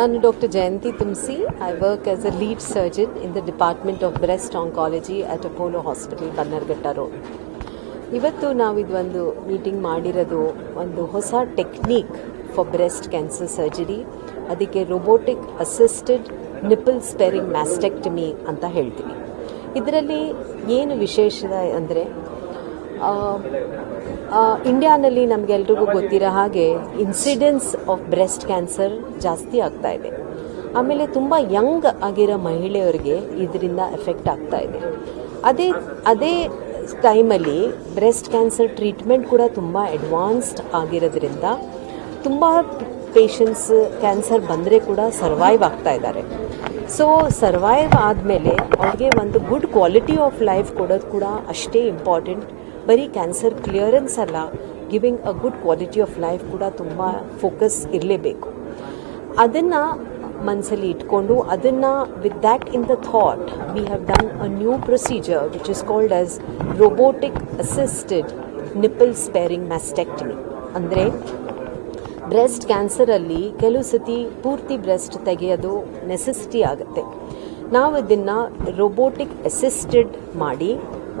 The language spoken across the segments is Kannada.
ನಾನು doctor Jayanti Tumsi. I work as a lead surgeon in the department of breast oncology at Apollo hospital Bannerghatta road. ಇವತ್ತು ನಾವು ಇದೊಂದು ಮೀಟಿಂಗ್ ಮಾಡಿರೋದು ಒಂದು ಹೊಸ technique for breast cancer surgery. ಅದಕ್ಕೆ robotic assisted nipple sparing mastectomy ಅಂತ ಹೇಳ್ತೀವಿ. ಇದರಲ್ಲಿ ಏನು ವಿಶೇಷ ಅಂದರೆ ಇಂಡಿಯಾನಲ್ಲಿ ನಮಗೆಲ್ರಿಗೂ ಗೊತ್ತಿರೋ ಹಾಗೆ ಇನ್ಸಿಡೆನ್ಸ್ ಆಫ್ ಬ್ರೆಸ್ಟ್ ಕ್ಯಾನ್ಸರ್ ಜಾಸ್ತಿ ಆಗ್ತಾ ಇದೆ. ಆಮೇಲೆ ತುಂಬ ಯಂಗ್ ಆಗಿರೋ ಮಹಿಳೆಯರಿಗೆ ಇದರಿಂದ ಎಫೆಕ್ಟ್ ಆಗ್ತಾ ಇದೆ. ಅದೇ ಟೈಮಲ್ಲಿ ಬ್ರೆಸ್ಟ್ ಕ್ಯಾನ್ಸರ್ ಟ್ರೀಟ್ಮೆಂಟ್ ಕೂಡ ತುಂಬ ಅಡ್ವಾನ್ಸ್ಡ್ ಆಗಿರೋದ್ರಿಂದ ತುಂಬ ಪೇಷಂಟ್ಸ್ ಕ್ಯಾನ್ಸರ್ ಬಂದರೆ ಕೂಡ ಸರ್ವೈವ್ ಆಗ್ತಾ ಇದ್ದಾರೆ. ಸೊ ಸರ್ವೈವ್ ಆದಮೇಲೆ ಅವ್ರಿಗೆ ಒಂದು ಗುಡ್ ಕ್ವಾಲಿಟಿ ಆಫ್ ಲೈಫ್ ಕೊಡೋದು ಕೂಡ ಅಷ್ಟೇ ಇಂಪಾರ್ಟೆಂಟ್. ಬರೀ ಕ್ಯಾನ್ಸರ್ ಕ್ಲಿಯರೆನ್ಸ್ ಅಲ್ಲ, giving a good quality of life ಕೂಡ ತುಂಬ ಫೋಕಸ್ ಇರಲೇಬೇಕು. ಅದನ್ನು ಮನಸ್ಸಲ್ಲಿ ಇಟ್ಕೊಂಡು ಅದನ್ನು with that in the thought we have done a new procedure which is called as robotic assisted nipple sparing mastectomy. ಅಂದರೆ ಬ್ರೆಸ್ಟ್ ಕ್ಯಾನ್ಸರಲ್ಲಿ ಕೆಲವು ಸತಿ ಪೂರ್ತಿ ಬ್ರೆಸ್ಟ್ ತೆಗೆಯೋದು ನೆಸೆಸಿಟಿ ಆಗುತ್ತೆ. ನಾವು ಇದನ್ನು ರೋಬೋಟಿಕ್ ಅಸಿಸ್ಟೆಡ್ ಮಾಡಿ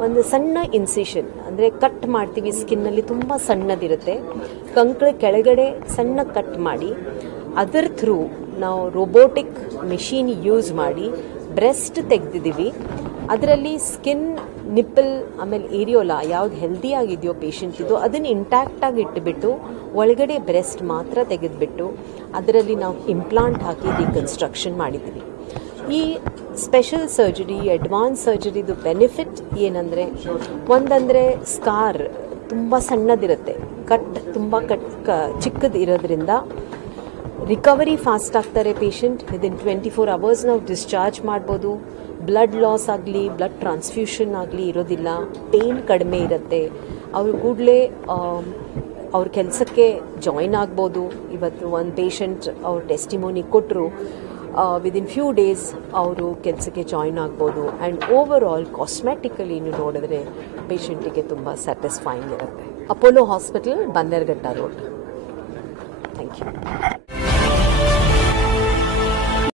ಒಂದು ಸಣ್ಣ ಇನ್ಸಿಷನ್ ಅಂದರೆ ಕಟ್ ಮಾಡ್ತೀವಿ. ಸ್ಕಿನ್ನಲ್ಲಿ ತುಂಬ ಸಣ್ಣದಿರುತ್ತೆ, ಕಂಕಳ ಕೆಳಗಡೆ ಸಣ್ಣ ಕಟ್ ಮಾಡಿ ಅದರ ಥ್ರೂ ನಾವು ರೋಬೋಟಿಕ್ ಮೆಷಿನ್ ಯೂಸ್ ಮಾಡಿ ಬ್ರೆಸ್ಟ್ ತೆಗೆದಿದ್ದೀವಿ. ಅದರಲ್ಲಿ ಸ್ಕಿನ್, ನಿಪ್ಪಲ್, ಆಮೇಲೆ ಏರಿಯೋಲಾ ಯಾವ್ದು ಹೆಲ್ದಿ ಆಗಿದೆಯೋ ಪೇಷಂಟಿದು ಅದನ್ನು ಇಂಟ್ಯಾಕ್ಟಾಗಿ ಇಟ್ಟುಬಿಟ್ಟು ಒಳಗಡೆ ಬ್ರೆಸ್ಟ್ ಮಾತ್ರ ತೆಗೆದುಬಿಟ್ಟು ಅದರಲ್ಲಿ ನಾವು ಇಂಪ್ಲಾಂಟ್ ಹಾಕಿ ರಿಕನ್ಸ್ಟ್ರಕ್ಷನ್ ಮಾಡಿದ್ದೀವಿ. ಈ ಸ್ಪೆಷಲ್ ಸರ್ಜರಿ, ಅಡ್ವಾನ್ಸ್ ಸರ್ಜರಿದು ಬೆನಿಫಿಟ್ ಏನಂದರೆ, ಒಂದಂದರೆ ಸ್ಕಾರ್ ತುಂಬ ಸಣ್ಣದಿರುತ್ತೆ, ಕಟ್ ತುಂಬ ಚಿಕ್ಕದು ಇರೋದ್ರಿಂದ ರಿಕವರಿ ಫಾಸ್ಟ್ ಆಗ್ತಾರೆ ಪೇಷಂಟ್. ವಿದಿನ್ 24 hours ನಾವು ಡಿಸ್ಚಾರ್ಜ್ ಮಾಡ್ಬೋದು. ಬ್ಲಡ್ ಲಾಸ್ ಆಗಲಿ, ಬ್ಲಡ್ ಟ್ರಾನ್ಸ್ಫ್ಯೂಷನ್ ಆಗಲಿ ಇರೋದಿಲ್ಲ. ಪೇಯ್ನ್ ಕಡಿಮೆ ಇರುತ್ತೆ. ಅವರು ಕೂಡಲೇ ಅವ್ರ ಕೆಲಸಕ್ಕೆ ಜಾಯಿನ್ ಆಗ್ಬೋದು. ಇವತ್ತು ಒಂದು ಪೇಷಂಟ್ ಅವ್ರ ಟೆಸ್ಟಿಮೋನಿ ಕೊಟ್ಟರು, ವಿದಿನ್ ಫ್ಯೂ ಡೇಸ್ ಅವರು ಕೆಲಸಕ್ಕೆ ಜಾಯಿನ್ ಆಗ್ಬೋದು. ಆ್ಯಂಡ್ ಓವರ್ ಆಲ್ ಕಾಸ್ಮೆಟಿಕಲಿ ನೀವು ನೋಡಿದ್ರೆ ಪೇಷಂಟಿಗೆ ತುಂಬ ಸ್ಯಾಟಿಸ್ಫೈಯಿಂಗ್ ಇರುತ್ತೆ. Apollo hospital, Bannerghatta road. Thank you.